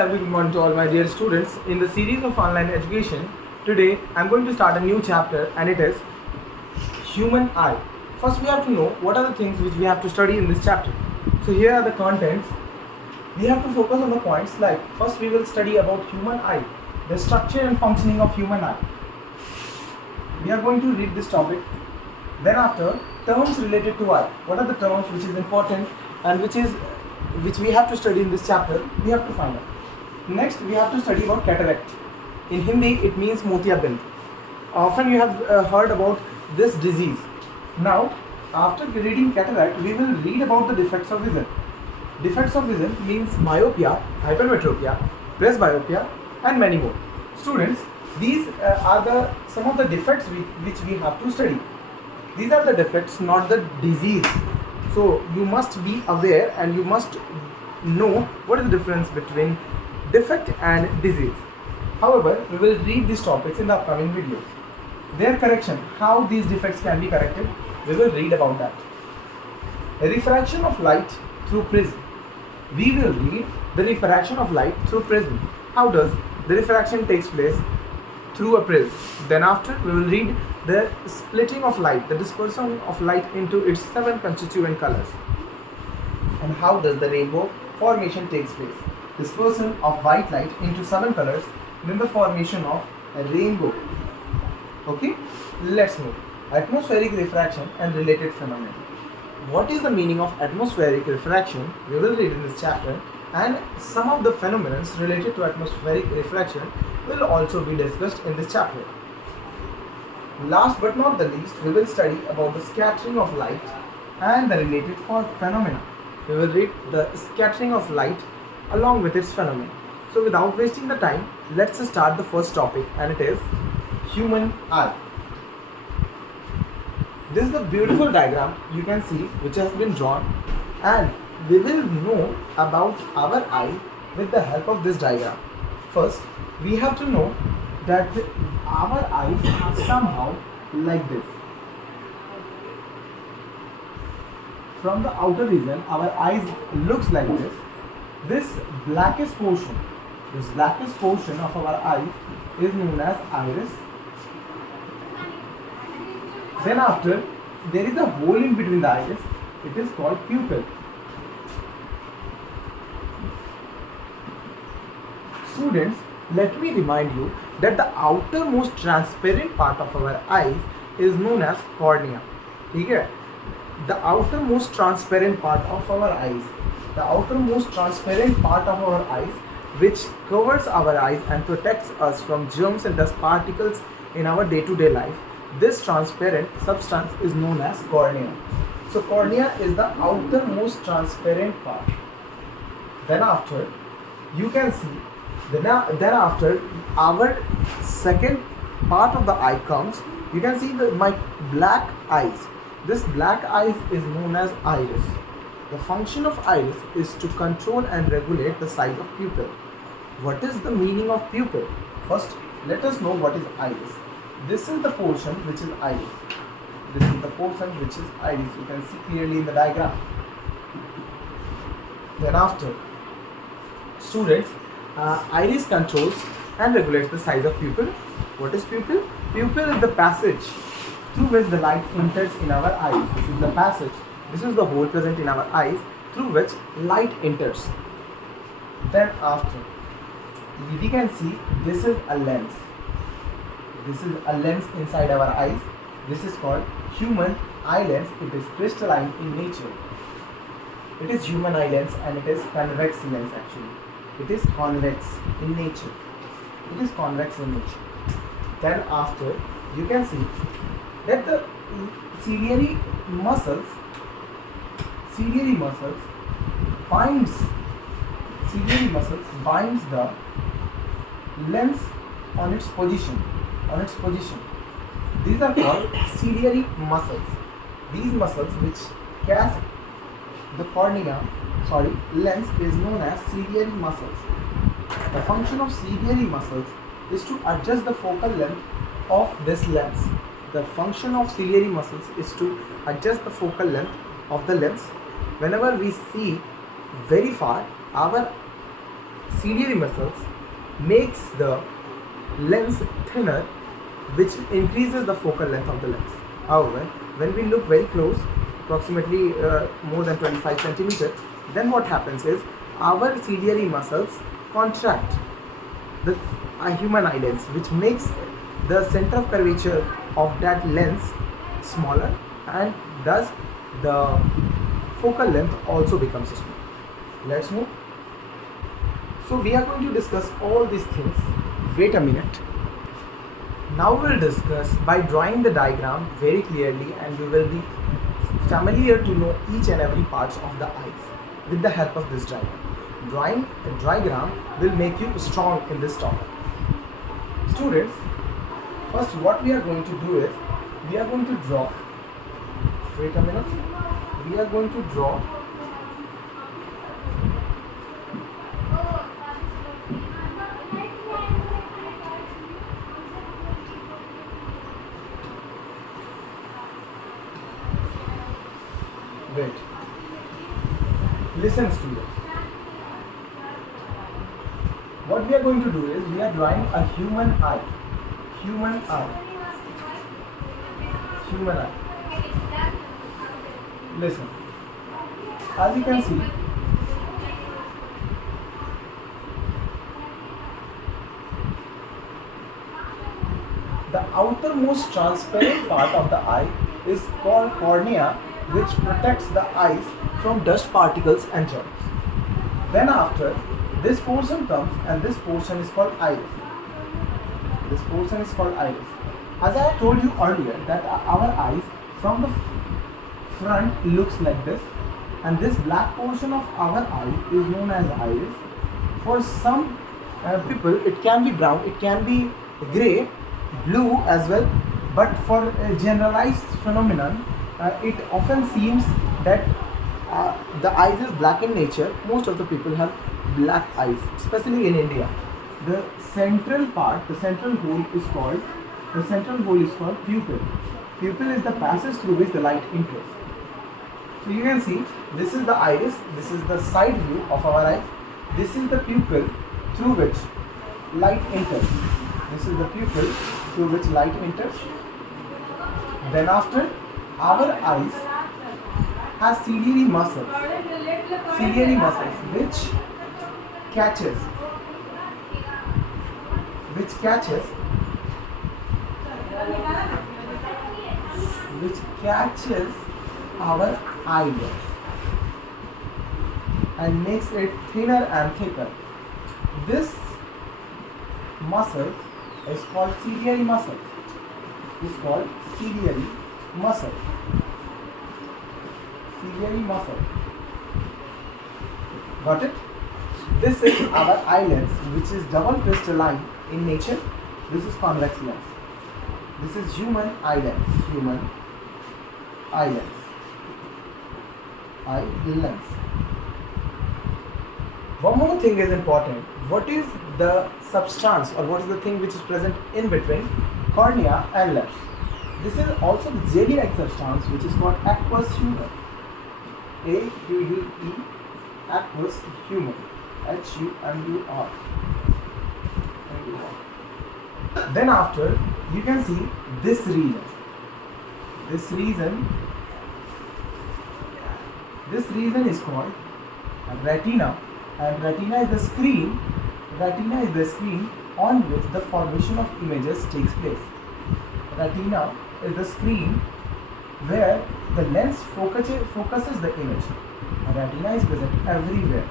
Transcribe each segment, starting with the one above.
lovely good morning to all my dear students. In the series of online education, today I am going to start a new chapter and it is human eye. First we have to know what are the things which we have to study in this chapter. So here are the contents. We have to focus on the points like first we will study about human eye, the structure and functioning of human eye. We are going to read this topic. Then after, terms related to eye. What are the terms which is important and which we have to study in this chapter, we have to find out. Next, we have to study about cataract. In Hindi, it means motiyabind. Often you have heard about this disease. Now, after reading cataract, we will read about the defects of vision. Defects of vision means myopia, hypermetropia, presbyopia, and many more. Students, these are some of the defects which we have to study. These are the defects, not the disease. So you must be aware and you must know what is the difference between defect and disease. However, we will read these topics in the upcoming videos. Their correction, how these defects can be corrected, we will read about that. Refraction of light through prism. We will read the refraction of light through prism. How does the refraction takes place? Through a prism. Then after, we will read the splitting of light, the dispersion of light into its 7 constituent colors. And how does the rainbow formation takes place? Dispersion of white light into 7 colors, then the formation of a rainbow. Okay, let's move. Atmospheric refraction and related phenomena. What is the meaning of atmospheric refraction? We will read in this chapter, and some of the phenomena related to atmospheric refraction will also be discussed in this chapter. Last but not the least, we will study about the scattering of light and the related phenomena. We will read the scattering of light along with its phenomena. So without wasting the time, let's start the first topic, and it is human eye. This is the beautiful diagram you can see which has been drawn, and we will know about our eye with the help of this diagram. First, we have to know that our eyes are somehow like this. From the outer region, our eyes looks like this. This blackish portion of our eyes is known as iris. Then after, there is a hole in between the iris. It is called pupil. Students, let me remind you that the outermost transparent part of our eyes is known as cornea. Okay? The outermost transparent part of our eyes, which covers our eyes and protects us from germs and dust particles in our day-to-day life. This transparent substance is known as cornea. So cornea is the outermost transparent part. Then after, you can see, then after our second part of the eye comes, you can see my black eyes. This black eyes is known as iris. The function of iris is to control and regulate the size of pupil. What is the meaning of pupil? First, let us know what is iris. This is the portion which is iris. You can see clearly in the diagram. Then after, students, iris controls and regulates the size of pupil. What is pupil? Pupil is the passage through which the light enters in our eyes. This is the passage. This is the hole present in our eyes through which light enters. Then after, we can see this is a lens. Inside our eyes. This is called human eye lens. It is crystalline in nature. It is human eye lens and it is convex lens actually. It is convex in nature. Then after, you can see that the ciliary muscles binds the lens on its position. These are called ciliary muscles. These muscles which catch the lens is known as ciliary muscles. The function of ciliary muscles is to adjust the focal length of this lens. Whenever we see very far, our ciliary muscles makes the lens thinner, which increases the focal length of the lens. However, when we look very close, approximately more than 25 centimeters, then what happens is our ciliary muscles contract the human eyelids, which makes the center of curvature of that lens smaller, and thus the focal length also becomes small. Let's move. So we are going to discuss all these things. Wait a minute. Now we'll discuss by drawing the diagram very clearly, and you will be familiar to know each and every part of the eyes with the help of this diagram. Drawing a diagram will make you strong in this topic. Students, first what we are going to do is, we are going to draw, wait a minute, we are going to draw wait, listen students. What we are going to do is, we are drawing a human eye. Human eye. Human eye. Listen. As you can see, the outermost transparent part of the eye is called cornea, which protects the eyes from dust particles and germs. Then after, this portion comes, and this portion is called iris. This portion is called iris. As I have told you earlier that our eyes from the front looks like this, and this black portion of our eye is known as iris. For some people it can be brown, it can be grey, blue as well, but for a generalized phenomenon, it often seems that the eyes is black in nature. Most of the people have black eyes, especially in India. The central part, the central hole is called pupil. Pupil is the passage through which the light enters. So you can see, this is the iris, this is the side view of our eye, this is the pupil through which light enters. This is the pupil through which light enters. Then after, our eyes has ciliary muscles which catches our eyelids and makes it thinner and thicker. This muscle is called ciliary muscle. Is called ciliary muscle. Ciliary muscle. Got it? This is our eyelids, which is double crystalline in nature. This is convex lens. This is human eyelids. Human eyelids. Eyelids. One more thing is important. What is the substance, or what is the thing which is present in between cornea and lens? This is also the jelly-like substance, which is called aqueous humor. A-Q-U-E, aqueous humor. H-U-M-U-R. Then after, you can see this region. This region is called retina, and retina is the screen. Retina is the screen on which the formation of images takes place. Retina is the screen where the lens focuses the image. Retina is present everywhere.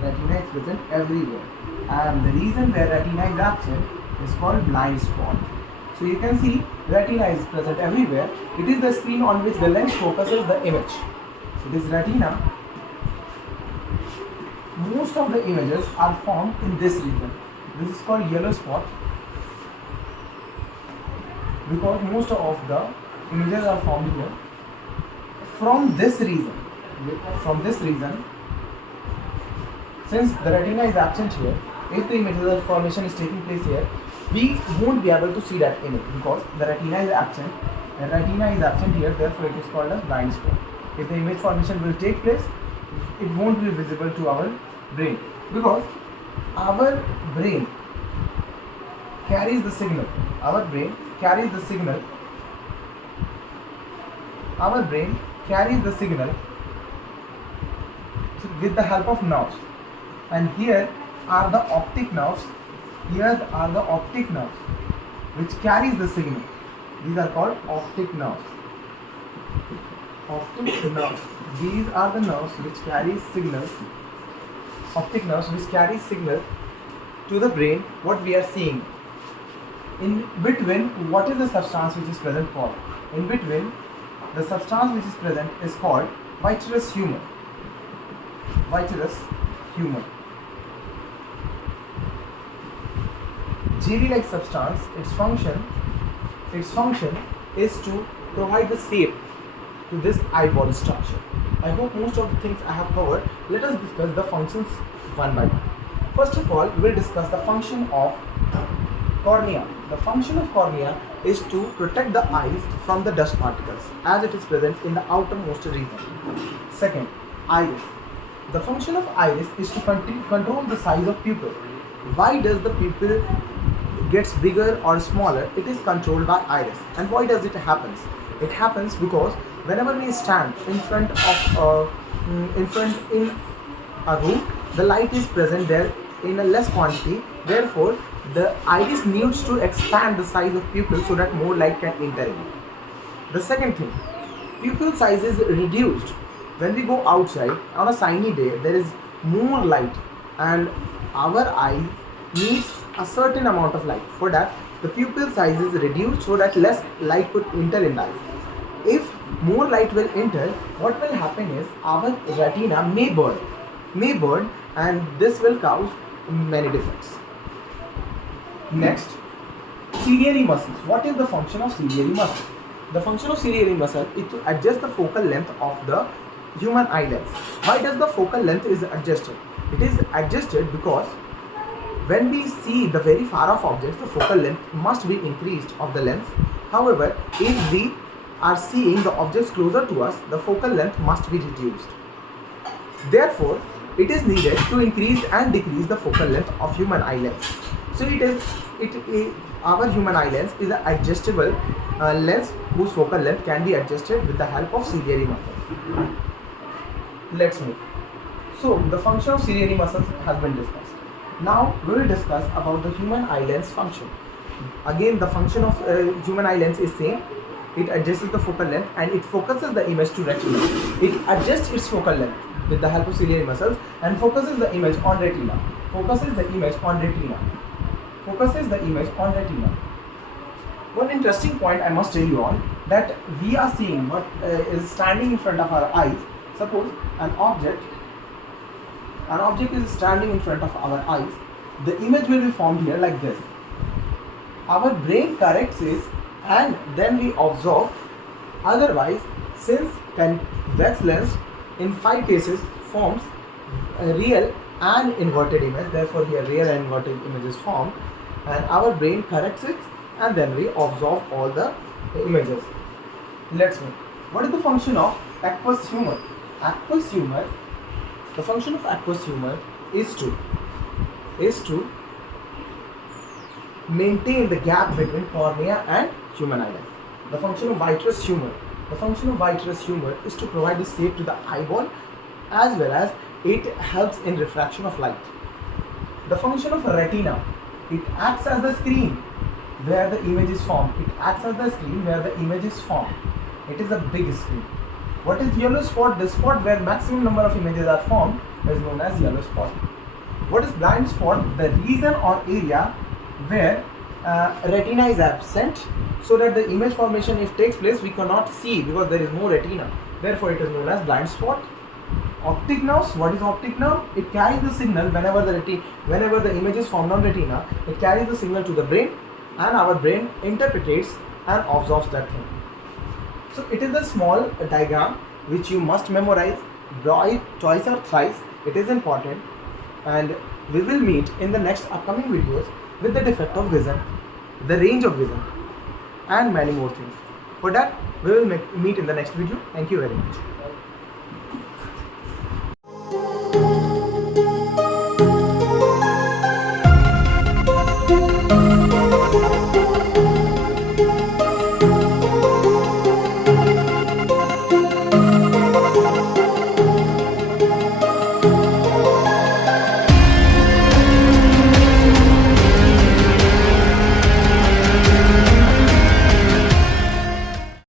Retina is present everywhere, and the reason where retina is absent is called blind spot. So you can see retina is present everywhere. It is the screen on which the lens focuses the image. It is retina. Most of the images are formed in this region. This is called yellow spot, because most of the images are formed here. From this reason, since the retina is absent here, if the images formation is taking place here, we won't be able to see that image because the retina is absent. The retina is absent here, therefore it is called as blind spot. If the image formation will take place, it won't be visible to our brain, because Our brain carries the signal. Our brain carries the signal. Our brain carries the signal with the help of nerves. And here are the optic nerves. Here are the optic nerves which carries the signal. These are called optic nerves. Optic nerves. These are the nerves which carry signals. Optic nerves which carry signal to the brain. What we are seeing. In between, what is the substance which is present called? In between, the substance which is present is called vitreous humor. Vitreous humor. Jelly-like substance. Its function is to provide the shape to this eyeball structure. I hope most of the things I have covered. Let us discuss the functions one by one. First of all, we will discuss the function of cornea. The function of cornea is to protect the eyes from the dust particles as it is present in the outermost region. Second, iris. The function of iris is to control the size of pupil. Why does the pupil gets bigger or smaller? It is controlled by iris. And why does it happen? It happens because whenever we stand in front of in a room, the light is present there in a less quantity. Therefore, the iris needs to expand the size of pupil so that more light can enter in. The second thing, pupil size is reduced. When we go outside on a sunny day, there is more light and our eye needs a certain amount of light. For that, the pupil size is reduced so that less light could enter in the eye. If more light will enter, what will happen is our retina may burn, and this will cause many defects. Next, ciliary muscles. What is the function of ciliary muscle? The function of ciliary muscle is to adjust the focal length of the human eyelids. Why does the focal length is adjusted? It is adjusted because when we see the very far off objects, the focal length must be increased of the lens. However, if we are seeing the objects closer to us, the focal length must be reduced. Therefore, it is needed to increase and decrease the focal length of human eye lens. So our human eye lens is an adjustable lens whose focal length can be adjusted with the help of ciliary muscles. Let's move. So the function of ciliary muscles has been discussed. Now we will discuss about the human eye lens function. Again, the function of human eye lens is same. It adjusts the focal length and it focuses the image to retina. It adjusts its focal length with the help of ciliary muscles and focuses the image on retina. Focuses the image on retina. Focuses the image on retina. One interesting point I must tell you all, that we are seeing what is standing in front of our eyes. Suppose an object is standing in front of our eyes. The image will be formed here like this. Our brain corrects it and then we observe. Otherwise, since convex lens in 5 cases forms a real and inverted image, therefore here real and inverted image is formed, and our brain corrects it and then we observe all the images. Let's move. What is the function of aqueous humor? Aqueous humor, the function of aqueous humor is to maintain the gap between cornea and human eye lens. The function of vitreous humor. The function of vitreous humor is to provide the shape to the eyeball as well as it helps in refraction of light. The function of retina. It acts as the screen where the image is formed. It acts as the screen where the image is formed. It is a big screen. What is yellow spot? The spot where maximum number of images are formed is known as yellow spot. What is blind spot? The region or area where retina is absent, so that the image formation if takes place we cannot see because there is no retina. Therefore, it is known as blind spot. Optic nerves. What is optic nerve? It carries the signal whenever the image is formed on retina. It carries the signal to the brain, and our brain interprets and observes that thing. So it is a small diagram which you must memorize, draw it twice or thrice. It is important, and we will meet in the next upcoming videos with the defect of vision, the range of vision, and many more things. For that, we will meet in the next video. Thank you very much.